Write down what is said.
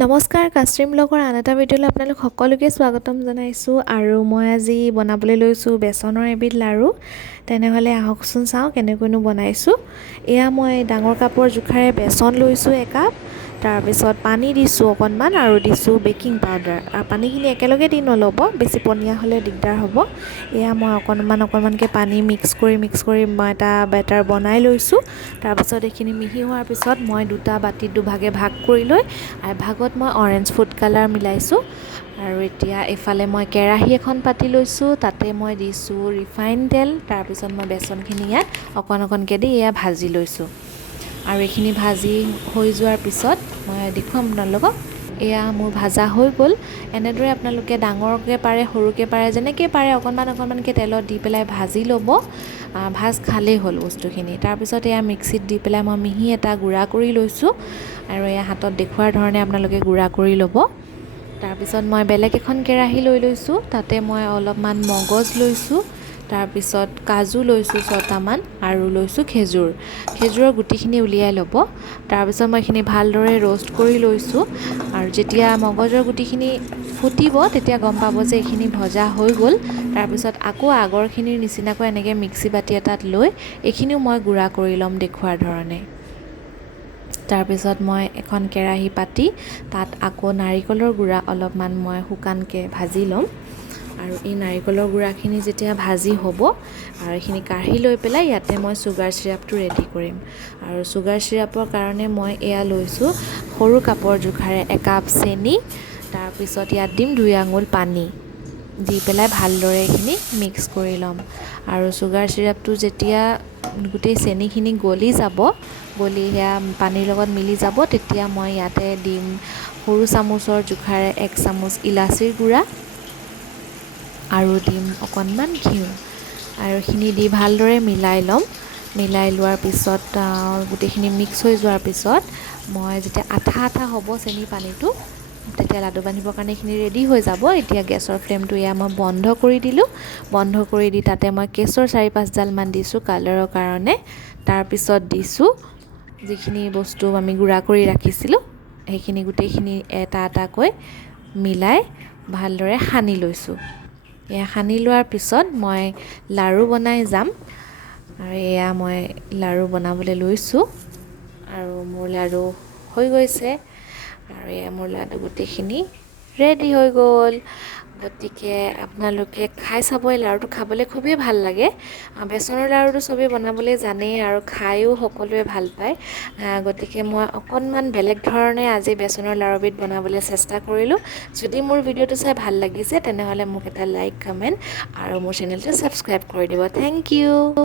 নমস্কাৰ কাষ্ট্ৰিম ব্লগৰ আন এটা ভিডিঅ'লৈ আপোনালোক সকলোকে স্বাগতম জনাইছোঁ আৰু মই আজি বনাবলৈ লৈছোঁ বেচনৰ এবিধ লাড়ু। তেনেহ'লে আহকচোন চাওঁ কেনেকৈনো বনাইছোঁ। এয়া মই ডাঙৰ কাপৰ জোখাৰে বেচন লৈছোঁ একাপ, তাৰপিছত পানী দিছোঁ অকণমান আৰু দিছোঁ বেকিং পাউডাৰ। পানীখিনি একেলগে দি নল'ব, বেছি পনীয়া হ'লে দিগদাৰ হ'ব। এয়া মই অকণমানকৈ পানী মিক্স কৰি মই এটা বেটাৰ বনাই লৈছোঁ। তাৰপিছত এইখিনি মিহি হোৱাৰ পিছত মই দুটা বাতিত দুভাগে ভাগ কৰি লৈ ভাগত মই অৰেঞ্জ ফুড কালাৰ মিলাইছোঁ। আৰু এতিয়া এইফালে মই কেৰাহী এখন পাতি লৈছোঁ, তাতে মই দিছোঁ ৰিফাইন তেল। তাৰপিছত মই বেচনখিনি ইয়াত অকণকৈ দি এয়া ভাজি লৈছোঁ। আৰু এইখিনি ভাজি হৈ যোৱাৰ পিছত মই দেখুৱাম আপোনালোকক। এয়া মোৰ ভাজা হৈ গ'ল। এনেদৰে আপোনালোকে ডাঙৰকৈ পাৰে সৰুকৈ পাৰে যেনেকৈ পাৰে অকণমানকৈ তেলত দি পেলাই ভাজি ল'ব। ভাজ খালেই হ'ল বস্তুখিনি। তাৰপিছত এয়া মিক্সিত দি পেলাই মই মিহি এটা গুড়া কৰি লৈছোঁ আৰু এয়া হাতত দেখুৱাৰ ধৰণে আপোনালোকে গুড়া কৰি ল'ব। তাৰপিছত মই বেলেগ এখন কেৰাহী লৈ লৈছোঁ, তাতে মই অলপমান মগজ লৈছোঁ, তাৰপিছত কাজু লৈছোঁ 6টামান আৰু লৈছোঁ খেজুৰৰ গুটিখিনি উলিয়াই ল'ব। তাৰপিছত মই এইখিনি ভালদৰে ৰ'ষ্ট কৰি লৈছোঁ আৰু যেতিয়া মগজৰ গুটিখিনি ফুটিব তেতিয়া গম পাব যে এইখিনি ভজা হৈ গ'ল। তাৰপিছত আকৌ আগৰখিনিৰ নিচিনাকৈ এনেকৈ মিক্সি বাতি এটাত লৈ এইখিনিও মই গুড়া কৰি ল'ম দেখুৱাৰ ধৰণে। তাৰপিছত মই এখন কেৰাহী পাতি তাত আকৌ নাৰিকলৰ গুড়া অলপমান মই শুকানকৈ ভাজি ল'ম। আৰু এই নাৰিকলৰ গুড়াখিনি যেতিয়া ভাজি হ'ব আৰু এইখিনি কাঢ়ি লৈ পেলাই ইয়াতে মই চুগাৰ চিৰাপটো ৰেডি কৰিম। আৰু চুগাৰ চিৰাপৰ কাৰণে মই এয়া লৈছোঁ সৰু কাপৰ জোখাৰে একাপ চেনি, তাৰপিছত ইয়াত দিম 2 আঙুল পানী দি পেলাই ভালদৰে এইখিনি মিক্স কৰি ল'ম। আৰু চুগাৰ চিৰাপটো যেতিয়া গোটেই চেনিখিনি গলি যাব, গলি সেয়া পানীৰ লগত মিলি যাব, তেতিয়া মই ইয়াতে দিম সৰু চামুচৰ জোখাৰে 1 চামুচ ইলাচীৰ গুড়া আৰু দিম অকণমান ঘিউ। আৰু এইখিনি দি ভালদৰে মিলাই ল'ম। মিলাই লোৱাৰ পিছত গোটেইখিনি মিক্স হৈ যোৱাৰ পিছত মই যেতিয়া আঠা হ'ব চেনি পানীটো, তেতিয়া লাডু বান্ধিবৰ কাৰণে এইখিনি ৰেডি হৈ যাব। এতিয়া গেছৰ ফ্লেমটো এয়া মই বন্ধ কৰি দিলোঁ। বন্ধ কৰি দি তাতে মই কেশৰ 4-5ডালমান দিছোঁ কালাৰৰ কাৰণে। তাৰপিছত দিছোঁ যিখিনি বস্তু আমি গুড়া কৰি ৰাখিছিলোঁ, সেইখিনি গোটেইখিনি এটা এটাকৈ মিলাই ভালদৰে সানি লৈছোঁ। এয়া সানি লোৱাৰ পিছত মই লাড়ু বনাই যাম। আৰু এয়া মই লাড়ু বনাবলৈ লৈছোঁ আৰু মোৰ লাড়ু হৈ গৈছে। আৰু এয়া মোৰ লাড়ু গোটেইখিনি ৰেডি হৈ গ'ল। গতিকে আপোনালোকে খাই চাব। এই লাড়ুটো খাবলৈ খুবেই ভাল লাগে। বেচনৰ লাড়ুটো চবেই বনাবলৈ জানেই আৰু খায়ো সকলোৱে ভাল পায়। গতিকে মই অকণমান বেলেগ ধৰণে আজি বেচনৰ লাড়ুবিধ বনাবলৈ চেষ্টা কৰিলোঁ। যদি মোৰ ভিডিঅ'টো চাই ভাল লাগিছে তেনেহ'লে মোক এটা লাইক, কমেণ্ট আৰু মোৰ চেনেলটো ছাবস্ক্ৰাইব কৰি দিব। Thank U.